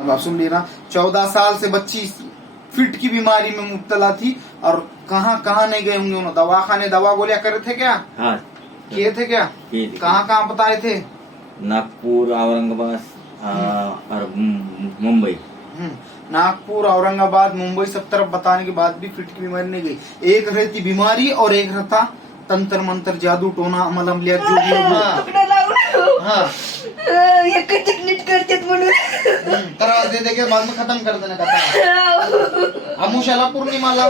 अब आप सुन लिए ना, 14 साल से बच्ची फिट की बीमारी में मुब्तला थी और कहाँ कहाँ नहीं गए होंगे उन्होंने, दवाखाने दवा गोलियां करे थे क्या? हाँ किए थे क्या? कहाँ कहाँ बताए थे? नागपुर, औरंगाबाद और मुंबई। नागपुर, औरंगाबाद, मुंबई सब तरफ बताने के बाद भी फिट की बीमारी नहीं गई। एक रहती बीमारी और एक रहता तंत्र मंत्र जादू टोना मलम लिया जो भी नीट करतात म्हणून त्रास दे दे के बाद में खत्म कर देने का था। अमुशाला पौर्णिमाला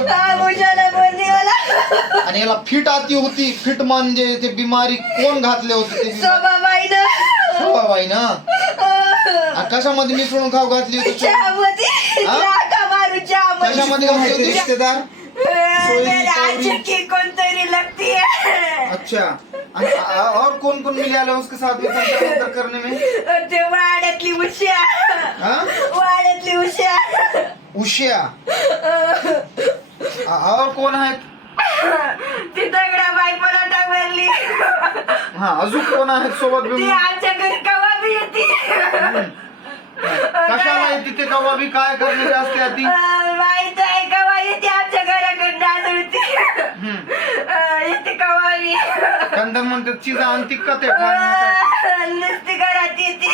आणि याला फिट आती होती, फिट म्हणजे ते बिमारी कोण घातले होते ते? शोभाबाई ना. कशामध्ये मिसळून खाऊ घातली होती? कशामध्ये घातली होती? रिश्तेदार कोणतरी लगती अच्छा. और कौन कौन मिले आले उसके साथ में तंत्र करने में? ते वाड्यातली उश्या, वाड्यातली उश्या, उशिया. और कोण आहे? ती दगडा बायकोला टाकली. हा, अजून कोण आहेत सोबत? ती आमच्या घरी कवा बी येते. कशाला येते ते? कवा बी काय करणे असते ती? माहित आहे कवा येते आमच्या घराकडे डासळती. येते कवा बी. कंदर म्हणते चीज आणती का ते खाण्यासाठी? नुसती घरात येते.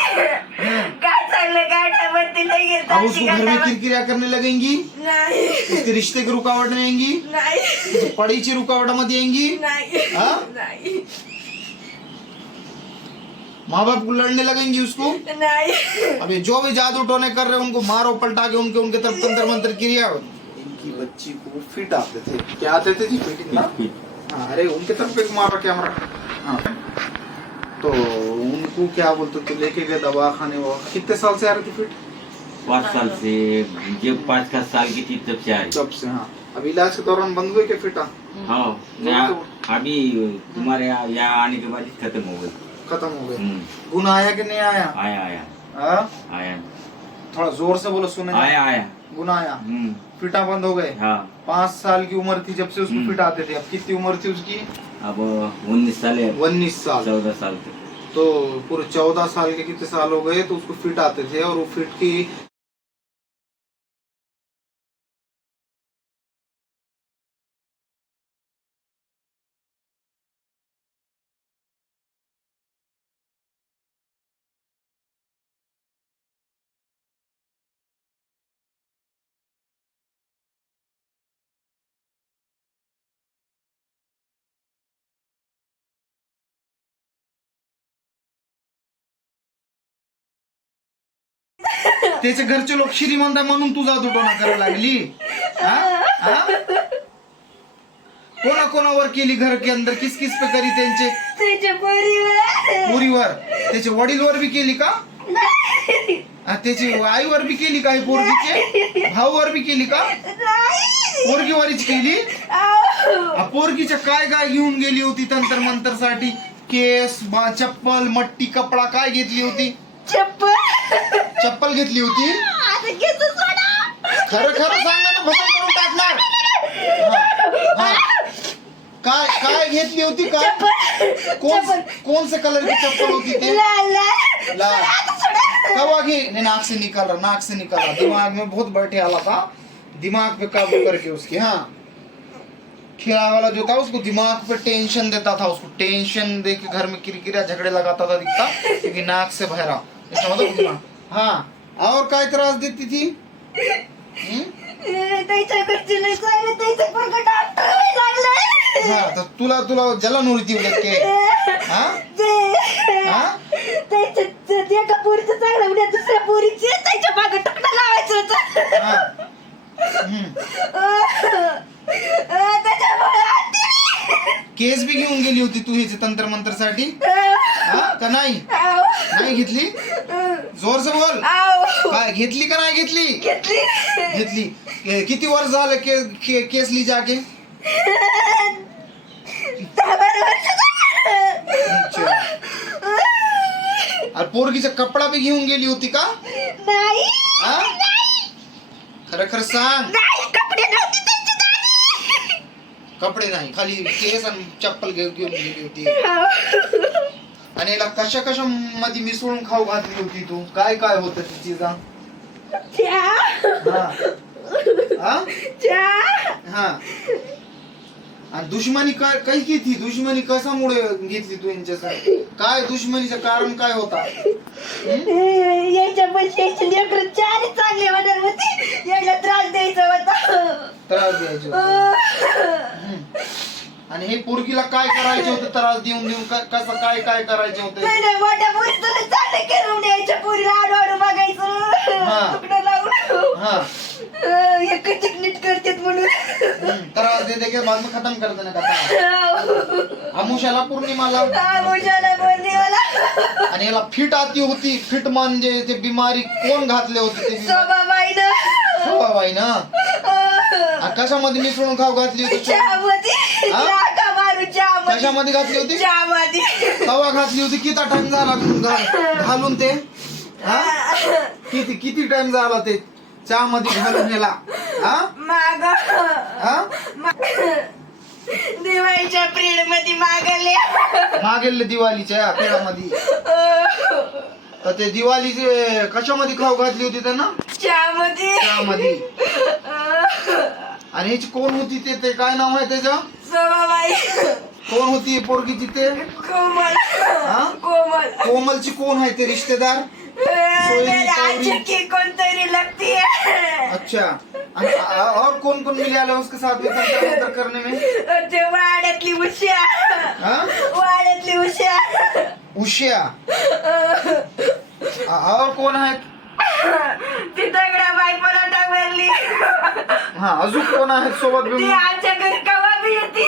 काय चांगलं काय म्हणते नाही अब उसको घर में किरकिरिया करने लगेंगी, नाही उसके रिश्ते की रुकावट में आएंगी, नाही पढ़ाईची रुकावटामध्ये येंगी. नाही हाँ? नाही माँ बाप को लड़ने लगेंगी उसको. नाही अभी जो भी जादू टोने कर रहे हैं उनको मारो पलटा के उनके तरफ तंत्र मंत्र क्रिया. इनकी बच्ची को फिट आते थे. क्या आते थे जी? फिट ना. हाँ, अरे उनके तरफ एक मारा कैमरा. हाँ, तो उनको क्या बोलते थे? लेके गए दवाखाने. वो कितने साल से आ रही थी फिट? 5 साल से, जब 5 साल की थी तब से आ रही। तब से. हाँ, अब इलाज के दौरान बंद हुए क्या फिट? हाँ, अभी तुम्हारे यहाँ आने के बाद ही खत्म हो गई. खत्म हो गए. गुण आया कि नहीं आया? आया आया हाँ? आया थोड़ा जोर से बोलो, सुने. आया आया. गुण आया. फिटा बंद हो गए. हाँ, 5 साल की उम्र थी जब से उसको फिट आते थे. अब कितनी उम्र थी उसकी? अब 19 साल है. 19 साल. 14 साल तक. तो पूरे 14 साल के कितने साल हो गए तो उसको फिट आते थे और वो फिट की त्याचे घरचे लोक श्रीमंत आहे म्हणून तू जादू टोना करायला लागली. कोणाकोणावर केली? घर के अंदर किस किस पे करी? त्यांचे त्याच्या पोरीवर. त्याचे वडीलवर बी केली का? त्याची आईवर बी केली का? पोरगीचे भाऊवर बी केली का? पोरगीवरच केली. पोरगीच्या काय काय घेऊन गेली होती तंत्र मंत्र साठी? केस, चप्पल, मट्टी, कपडा काय घेतली होती? चप्पल घेतली होती. खरं खरं सांग ना, भजन करून टाकणार. काय काय घेतली होती? काय कौन से कलर की चप्पल होती? ते लाल. कवा घे. नहीं, नाक से निकल रहा, नाक से निकल रहा. दिमाग में बहुत बैठे आला था. दिमाग पे काबू करके उसके. हाँ, खिला वाला जो था उसको दिमाग पे टेंशन देता था. उसको टेंशन दे के घर में किरकिरा झगड़े लगाता था दिखता, क्योंकि नाक से बहरा. मतलब हाँ. और काय त्रास देती थी? हाँ, तो तुला जलन होती उलट के. हाँ? हाँ? एका पोरीचं चांगलं उद्या दुसऱ्या पोरीची त्याच्या मागे टकणं लावायचं होतं. केस बी घेऊन गेली होती तू ह्याचे तंत्र मंत्र साठी? का नाही? नाही घेतली? जोर से बोल. काय घेतली का नाही घेतली? घेतली. किती वर्ष झाले केस ली जाके? और पोरगीचा कपडा बी घेऊन गेली होती का? नाही. खरं खरं सांग. कपडे नव्हते त्यांची. कपडे नाही, खाली केस आणि चप्पल घेऊन गेली होती. आणि याला कशा मध्ये मिसळून खाऊ घातली होती तू? काय काय होतं ती चीजा? हा आणि दुश्मनी काय काही घेतली दुश्मनी कशामुळे घेतली तू यांच्यासाठी काय दुश्मनीचं कारण काय होता याच्या पैसे लेकर चार चांगले होणार होते याला त्रास द्यायचा होता त्रास द्यायचे आणि हे पोरगीला काय करायचे होते त्रास देऊन देऊन कसं काय काय करायचे होते मोठ्या पोरी तुला चांगले करून द्यायच्या पोरीला आडवाडू बघायचं तुकडं लावून एक नीट करतात म्हणून त्रास देते की बाद में खत्म कर देने का था आमुषाला पौर्णिमाला आणि याला फिट आती होती फिट म्हणजे ते बिमारी कोण घातले होते ते शोभाबाई ना कशामध्ये मिसळून खाऊ घातली होती कशामध्ये घातली होती तवा घातली होती किती टाइम झाला घालून ते किती टाइम झाला ते चहा मध्ये घालून गेला दिवाळीच्या पिरियड मध्ये मागेल दिवाळीच्या पिरियडमध्ये तर ते दिवाळीचे कशामध्ये खाऊ घातली होती त्यांना चहामध्ये आणि ह्याची कोण होती ते काय नाव आहे त्याचं शोभाबाई कोण होती पोरगीची ते कोमलची कोण आहे ते रिश्तेदार कोणतरी लगती है अच्छा और कौन कौन मिले आले उसके साथ में तंत्र करने में ते वाड्यातली उश्या उशिया और कोण आहेत ती दगडाबाई पराठा भरली अजून कोण आहेत सोबत ती आमच्या घरी कवा बी येते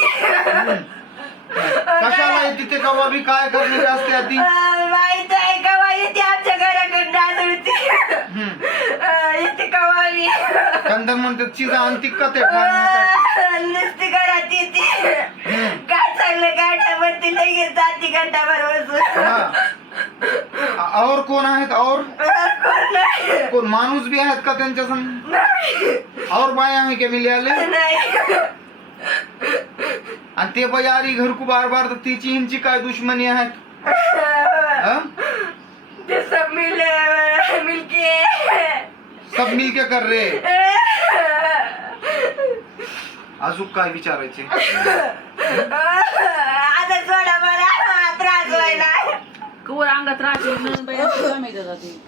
कशाला येते ते कवा बी काय करणे असते आधी माहित आहे कवा येते आमच्या घराकडे डासळती येते कवा बी कंदर म्हणते चीज आणती का ते नुसती घरात येते काय चांगलं गाठा म्हणते लगेच जाती घंटा बरोबर और कोण आहेत और कोण माणूस बी आहेत का त्यांच्या संग और बाया आहे का मिले आले आणि ते बयारी घर को बार बार तिची हिंची काय दुश्मनी आहेत ते सब मिलके कर रे अजून काय विचारायचे आता सोडा मला त्रास व्हायला कवर अंगात राहते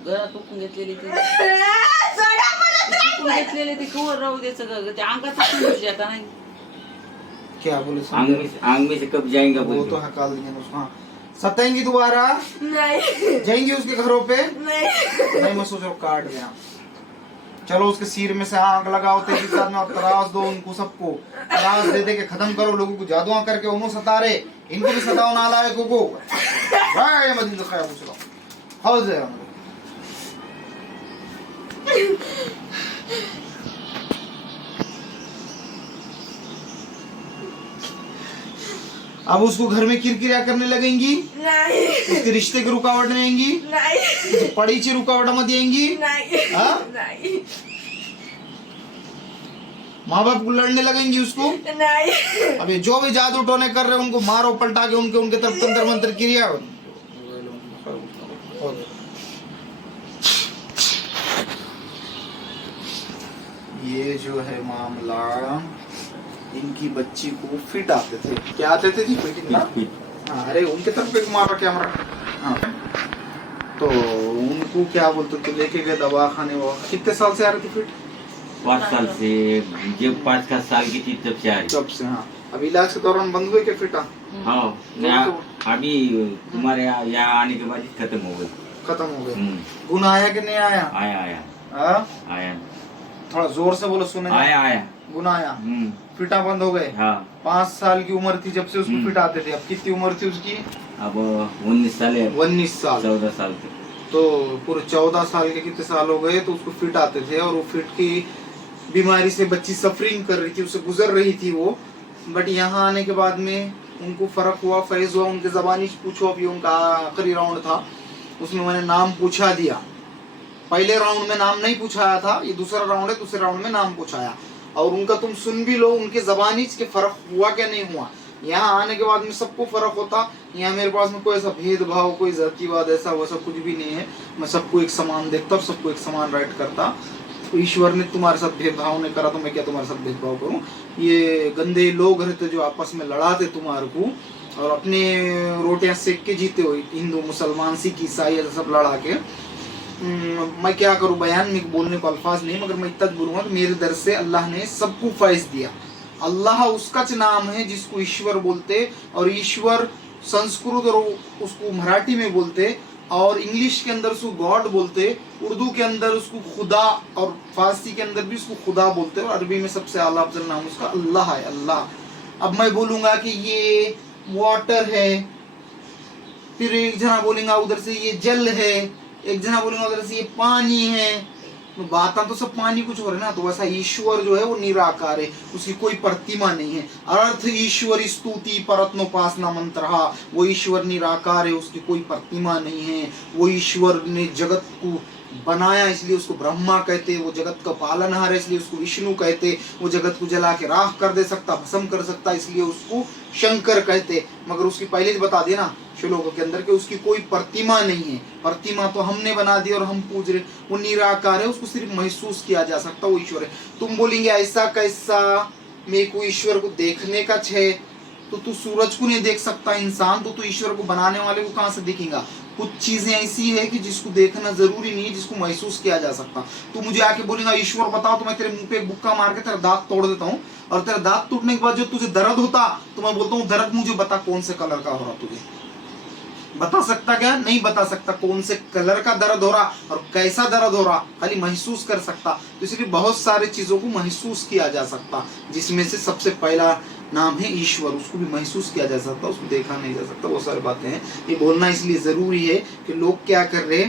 घरात उकून घेतलेली ते उकून घेतलेले ते कवर राहू द्यायचं ते अंगात जाता नाही क्या बोले आंग में से कब जाएंगा वो तो हकाल देंगे उसको हाँ सताएंगी दोबारा नहीं जाएंगी उसके घरों पे नहीं मैं सोच रहा काट देना चलो उसके सिर में से आग लगाओ तेजी साथ में और त्रास दो उनको सबको त्रास दे दे के खत्म करो लोगों को जादुआ करके उन्होंने सता रहे इनको भी सताओ नालायकों को भाई मदीन तो खाया पूछ रहा हाउ जाए अब उसको घर में किरकिरिया करने लगेंगी नहीं उसके रिश्ते की रुकावट में आएंगी नहीं पडीची रुकावट मध्ये आएंगी नहीं माँ बाप को लड़ने लगेंगी उसको नहीं अभी जो भी जादू टोने कर रहे हैं उनको मारो पलटा के उनके तरफ तंत्र मंत्र क्रिया ये जो है मामला इनकी बच्ची को फिट आते थे क्या आते थे जी फिट हाँ अरे उनके तरफ एक मारा कैमरा हाँ तो उनको क्या बोलते थे लेके गए दवाखाने वो कितने साल से आ रही थी फिट 5 साल से जब 5 साल की थी तब से आ रही तब से हाँ अब इलाज के दौरान बंद हुए क्या फिटा हाँ अभी तुम्हारे यहाँ आने के बाद खत्म हो गई खत्म हो गए गुण आया कि नहीं आया आया थोड़ा जोर से बोलो सुने आया गुण आया फिटा बंद हो गए 5 साल की उम्र थी जब से उसको फिट आते थे अब कितनी उम्र थी उसकी अब 19 साल है 19 साल 14 साल थे तो पूरे 14 साल के कितने साल हो गए तो उसको फिट आते थे और वो फिट की बीमारी से बच्ची सफरिंग कर रही थी उससे गुजर रही थी वो बट यहाँ आने के बाद में उनको फर्क हुआ फैज हुआ उनके जबानी पूछो अभी उनका आखिरी राउंड था उसमें मैंने नाम पूछा दिया पहले राउंड में नाम नहीं पूछाया था ये दूसरा राउंड है दूसरे राउंड में नाम पूछाया और उनका तुम सुन भी लो उनके जबानी के फर्क हुआ क्या नहीं हुआ यहाँ आने के बाद में सबको फर्क होता। यहाँ मेरे पास में कोई ऐसा भेदभाव, कोई जातिवाद ऐसा वैसा कुछ भी नहीं है। मैं सबको एक समान देखता और सबको एक समान राइट करता। तो ईश्वर ने तुम्हारे साथ भेदभाव नहीं करा तो मैं क्या तुम्हारे साथ भेदभाव करूं। ये गंदे लोग रहते जो आपस में लड़ाते तुम्हारे को और अपने रोटियां सेक के जीते हो, हिंदू मुसलमान सिख ईसाई ऐसा सब लड़ा के। मैं क्या करूं, बयान में बोलने को अल्फाज नहीं, मगर मैं इतना बोलूंगा कि मेरे दर से अल्लाह ने सबको फैज दिया। अल्लाह उसका नाम है जिसको ईश्वर बोलते, और ईश्वर संस्कृत और उसको मराठी में बोलते, और इंग्लिश के अंदर उसको गॉड बोलते, उर्दू के अंदर उसको खुदा, और फारसी के अंदर भी उसको खुदा बोलते, और अरबी में सबसे आला अफजल नाम उसका अल्लाह है, अल्लाह। अब मैं बोलूंगा कि ये वाटर है, फिर एक जना बोलेगा उधर से ये जल है, एक जना बोलेगा उधर से ये पानी है, तो बातें तो सब पानी कुछ हो रहे ना। तो वैसा ईश्वर जो है वो निराकार है, उसकी कोई प्रतिमा नहीं है। अर्थ ईश्वर स्तुति परत्नोपासना मंत्र, वो ईश्वर निराकार है, उसकी कोई प्रतिमा नहीं है। वो ईश्वर ने जगत को बनाया इसलिए उसको ब्रह्मा कहते, वो जगत का पालनहार है इसलिए उसको विष्णु कहते, वो जगत को जला के राख कर दे सकता, भस्म कर सकता इसलिए उसको शंकर कहते। मगर उसकी पहले बता देना श्लोक के अंदर कि उसकी कोई प्रतिमा नहीं है। प्रतिमा तो हमने बना दी और हम पूज रहे, वो निराकार है, उसको सिर्फ महसूस किया जा सकता, वो ईश्वर है। तुम बोलेंगे ऐसा कैसा, मेरे को ईश्वर को देखने का है, तो तू सूरज को नहीं देख सकता इंसान, तो तू ईश्वर को बनाने वाले को कहाँ से दिखेगा। कुछ चीजें ऐसी है कि जिसको देखना जरूरी नहीं है, जिसको महसूस किया जा सकता। तू मुझे आके बोलेगा ईश्वर बताओ, तो मैं तेरे मुंह पे एक बुक्का मार के तेरा दांत तोड़ देता हूँ, और तेरा दांत टूटने के बाद जो तुझे दर्द होता तो मैं बोलता हूँ दर्द मुझे बता कौन से कलर का हो रहा, तुझे बता सकता क्या? नहीं बता सकता कौन से कलर का दर्द हो रहा और कैसा दर्द हो रहा, खाली महसूस कर सकता। तो इसलिए बहुत सारे चीजों को महसूस किया जा सकता, जिसमें से सबसे पहला नाम है ईश्वर। उसको भी महसूस किया जा सकता, उसको देखा नहीं जा सकता। बहुत सारी बातें हैं, ये बोलना इसलिए जरूरी है कि लोग क्या कर रहे,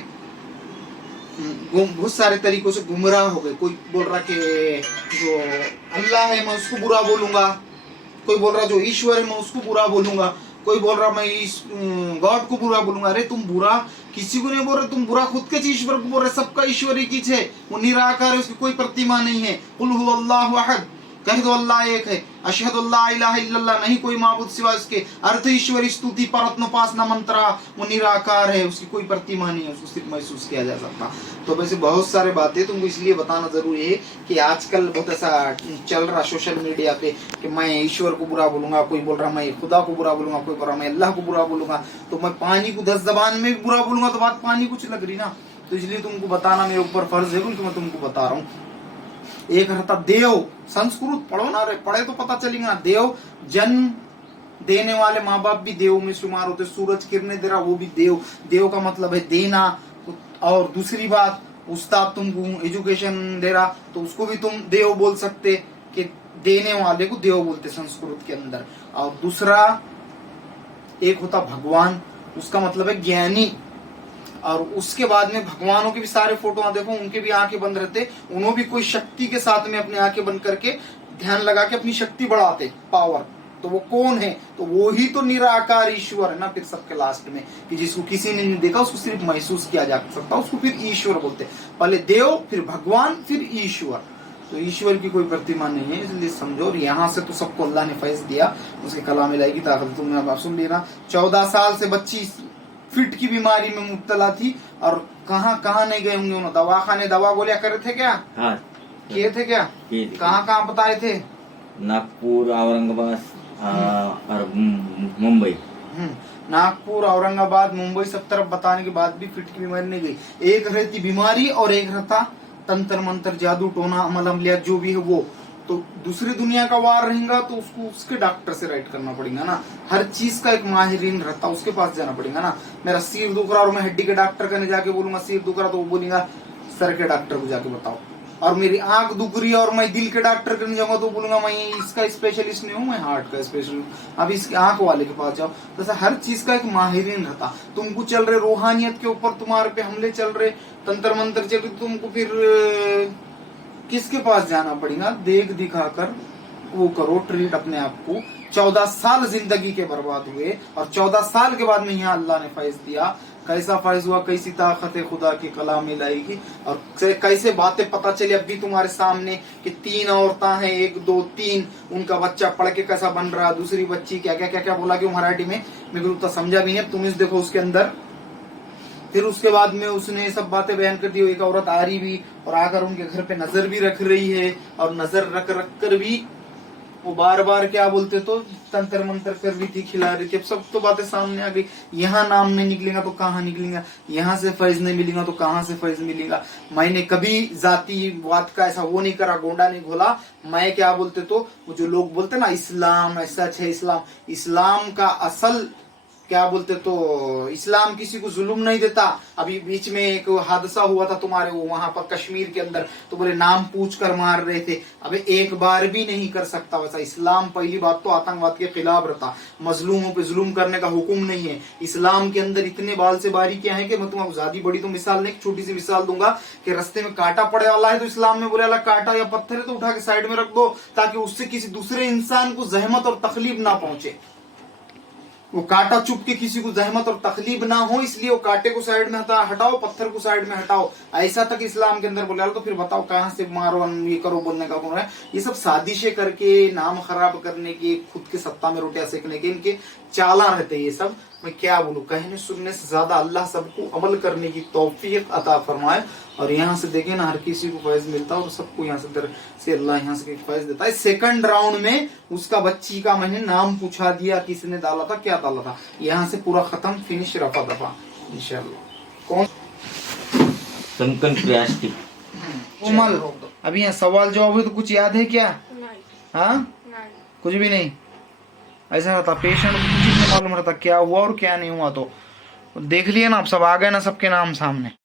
बहुत सारे तरीकों से गुमराह हो गए। कोई बोल रहा कि जो अल्लाह है मैं उसको बुरा बोलूंगा, कोई बोल रहा जो ईश्वर है मैं उसको बुरा बोलूंगा, कोई बोल रहा मैं इस गॉड को बुरा बोलूंगा। अरे तुम बुरा किसी को नहीं बोल रहे, तुम बुरा खुद के ईश्वर को बोल रहे। सबका ईश्वर ही की है, वो निराकार है, उसकी कोई प्रतिमा नहीं है। कुल हु अल्लाहु अहद, कह दो अल्लाह एक है। अशहदु अल्ला इलाहा इल्लल्लाह, नहीं कोई माबूद सिवा इसके। अर्थ ईश्वर स्तुति परत्नोपासना मंत्र, वो निराकार है, उसकी कोई प्रतिमा नहीं है, उसको सिर्फ महसूस किया जा सकता। तो वैसे बहुत सारे बातें तुमको इसलिए बताना जरूरी है कि आजकल बहुत ऐसा चल रहा सोशल मीडिया पे कि मैं ईश्वर को बुरा बोलूंगा, कोई बोल रहा मैं खुदा को बुरा बोलूंगा, कोई बोल रहा मैं अल्लाह को बुरा बोलूंगा, तो मैं पानी को 10 जबान में भी बुरा बोलूंगा तो बात पानी कुछ लग रही ना। तो इसलिए तुमको बताना मेरे ऊपर फर्ज है, क्योंकि मैं तुमको बता रहा हूँ। एक रहता देव, संस्कृत पढ़ो ना, रे पढ़े तो पता चलेगा। देव जन्म देने वाले माँ बाप भी देव में शुमार होते। सूरज किरणें दे रहा वो भी देव, देव का मतलब है देना। और दूसरी बात, उस्ताद तुमको एजुकेशन दे रहा तो उसको भी तुम देव बोल सकते, कि देने वाले को देव बोलते संस्कृत के अंदर। और दूसरा एक होता भगवान, उसका मतलब है ज्ञानी। और उसके बाद में भगवानों के भी सारे फोटो देखो, उनके भी आंखें बंद रहते, उन्होंने भी कोई शक्ति के साथ में अपनी आंखें बंद करके ध्यान लगा के अपनी शक्ति बढ़ाते, पावर। तो वो कौन है? तो वो ही तो निराकार ईश्वर है ना। फिर सबके लास्ट में कि जिसको किसी ने नहीं देखा, उसको सिर्फ महसूस किया जा सकता, उसको फिर ईश्वर बोलते। पहले देव, फिर भगवान, फिर ईश्वर। तो ईश्वर की कोई प्रतिमा नहीं है, इसलिए समझो। और यहाँ से तो सबको अल्लाह ने फैज दिया, उसके कलाम इलाही की ताकत। तुमने अब सुन लेना, 14 साल से बच्ची फिट की बीमारी में मुब्तला थी, और कहाँ कहाँ नहीं गए होंगे उन्होंने, दवाखाने दवा गोलियां करे थे क्या? हाँ किए थे क्या? कहाँ कहाँ बताए थे? नागपुर, औरंगाबाद और मुंबई। नागपुर, औरंगाबाद, मुंबई सब तरफ बताने के बाद भी फिट की बीमारी नहीं गई। एक रहती बीमारी और एक रहता तंत्र मंत्र, जादू टोना, अमल अमलियात जो भी है वो। तो दूसरी दुनिया का वार रहेगा तो उसको उसके डॉक्टर से राइट करना पड़ेगा ना। हर चीज का एक माहिरीन रहता, उसके पास जाना पड़ेगा ना। मेरा सिर दुख रहा और मैं हड्डी के डॉक्टर के जाके बोलूंगा सिर दुख रहा, तो वो बोलेगा सर के डॉक्टर को जाके बताओ। और मेरी आंख दुख रही है और मैं दिल के डॉक्टर के जाऊंगा तो बोलूंगा मैं इसका स्पेशलिस्ट नहीं हूँ, मैं हार्ट का स्पेशलिस्ट, अब इसके आंख वाले के पास जाओ। तो हर चीज का एक माहिरीन रहता। तुमको चल रहे रूहानियत के ऊपर, तुम्हारे पे हमले चल रहे, तंत्र मंत्र चल रहे, तुमको फिर किसके पास जाना पड़ेगा? देख दिखाकर वो करो ट्रीट अपने आप को। 14 साल जिंदगी के बर्बाद हुए और 14 साल के बाद में यहाँ अल्लाह ने फैज दिया कैसा फैज हुआ, कैसी ताकत है खुदा की कलाम लाएगी, और कैसे बातें पता चली अब भी तुम्हारे सामने कि 3 औरतें हैं, 1 2 3, उनका बच्चा पढ़ के कैसा बन रहा, दूसरी बच्ची क्या क्या क्या क्या बोला कि मराठी में मेरे को उतना समझा भी नहीं, तुम इस देखो उसके अंदर। फिर उसके बाद में उसने सब बातें बयान कर दी। एक औरत आ रही भी और आकर उनके घर पे नजर भी रख रही है, और नजर रख रख कर भी वो बार बार क्या बोलते तो तंत्र मंत्र कर रही थी, खिला रही थी। अब सब तो बातें सामने आ गई। यहाँ नाम नहीं निकलेगा तो कहाँ निकलेगा, यहाँ से फैज नहीं मिलेगा तो कहाँ से फैज मिलेगा। मैंने कभी जातिवाद का ऐसा वो नहीं करा, गोंडा नहीं घोला। मैं क्या बोलते तो वो जो लोग बोलते ना इस्लाम ऐसा है, इस्लाम का असल क्या बोलते तो इस्लाम किसी को जुल्म नहीं देता। अभी बीच में एक हादसा हुआ था तुम्हारे वो वहां पर कश्मीर के अंदर, तो बोले नाम पूछ कर मार रहे थे। अबे एक बार भी नहीं कर सकता वैसा। इस्लाम पहली बात तो आतंकवाद के खिलाफ रहता, मजलूमों पे जुल्म करने का हुक्म नहीं है। इस्लाम के अंदर इतने बाल से बारीकियां हैं कि मैं तुम्हें ज्यादा बड़ी तो मिसाल नहीं, छोटी सी मिसाल दूंगा कि रास्ते में कांटा पड़े वाला है तो इस्लाम में बोले वाला कांटा या पत्थर है तो उठा के साइड में रख दो, ताकि उससे किसी दूसरे इंसान को जहमत और तकलीफ ना पहुंचे। वो कांटा चुप के किसी को जहमत और तकलीफ ना हो, इसलिए वो कांटे को साइड में हटाओ, पत्थर को साइड में हटाओ। ऐसा तक इस्लाम के अंदर बोले तो फिर बताओ कहां से मारो ये करो बोलने का कौन है। ये सब साजिशें करके नाम खराब करने की, खुद के सत्ता में रोटियां सेकने के इनके चाला रहते हैं ये सब। मैं क्या बोलूं, कहने सुनने से ज्यादा अल्लाह सबको अमल करने की तौफीक अता फरमाए। और यहाँ से देखें ना, हर किसी को फैज मिलता है और सबको यहाँ से अल्लाह यहाँ से फैज देता है। सेकंड राउंड में उसका बच्ची का मैंने नाम पूछा दिया, किसने डाला था, क्या डाला था, यहाँ से पूरा खत्म, फिनिश, रफा दफा इंशाल्लाह। कौन कंकन प्लास्टिक कोमल, अभी यहाँ सवाल जवाब है तो कुछ याद है क्या? हाँ, कुछ भी नहीं। ऐसा रहता पेशेंट को कुछ नहीं मालूम रहता क्या हुआ और क्या नहीं हुआ। तो देख लिया ना, आप सब आ गए ना, सबके नाम सामने।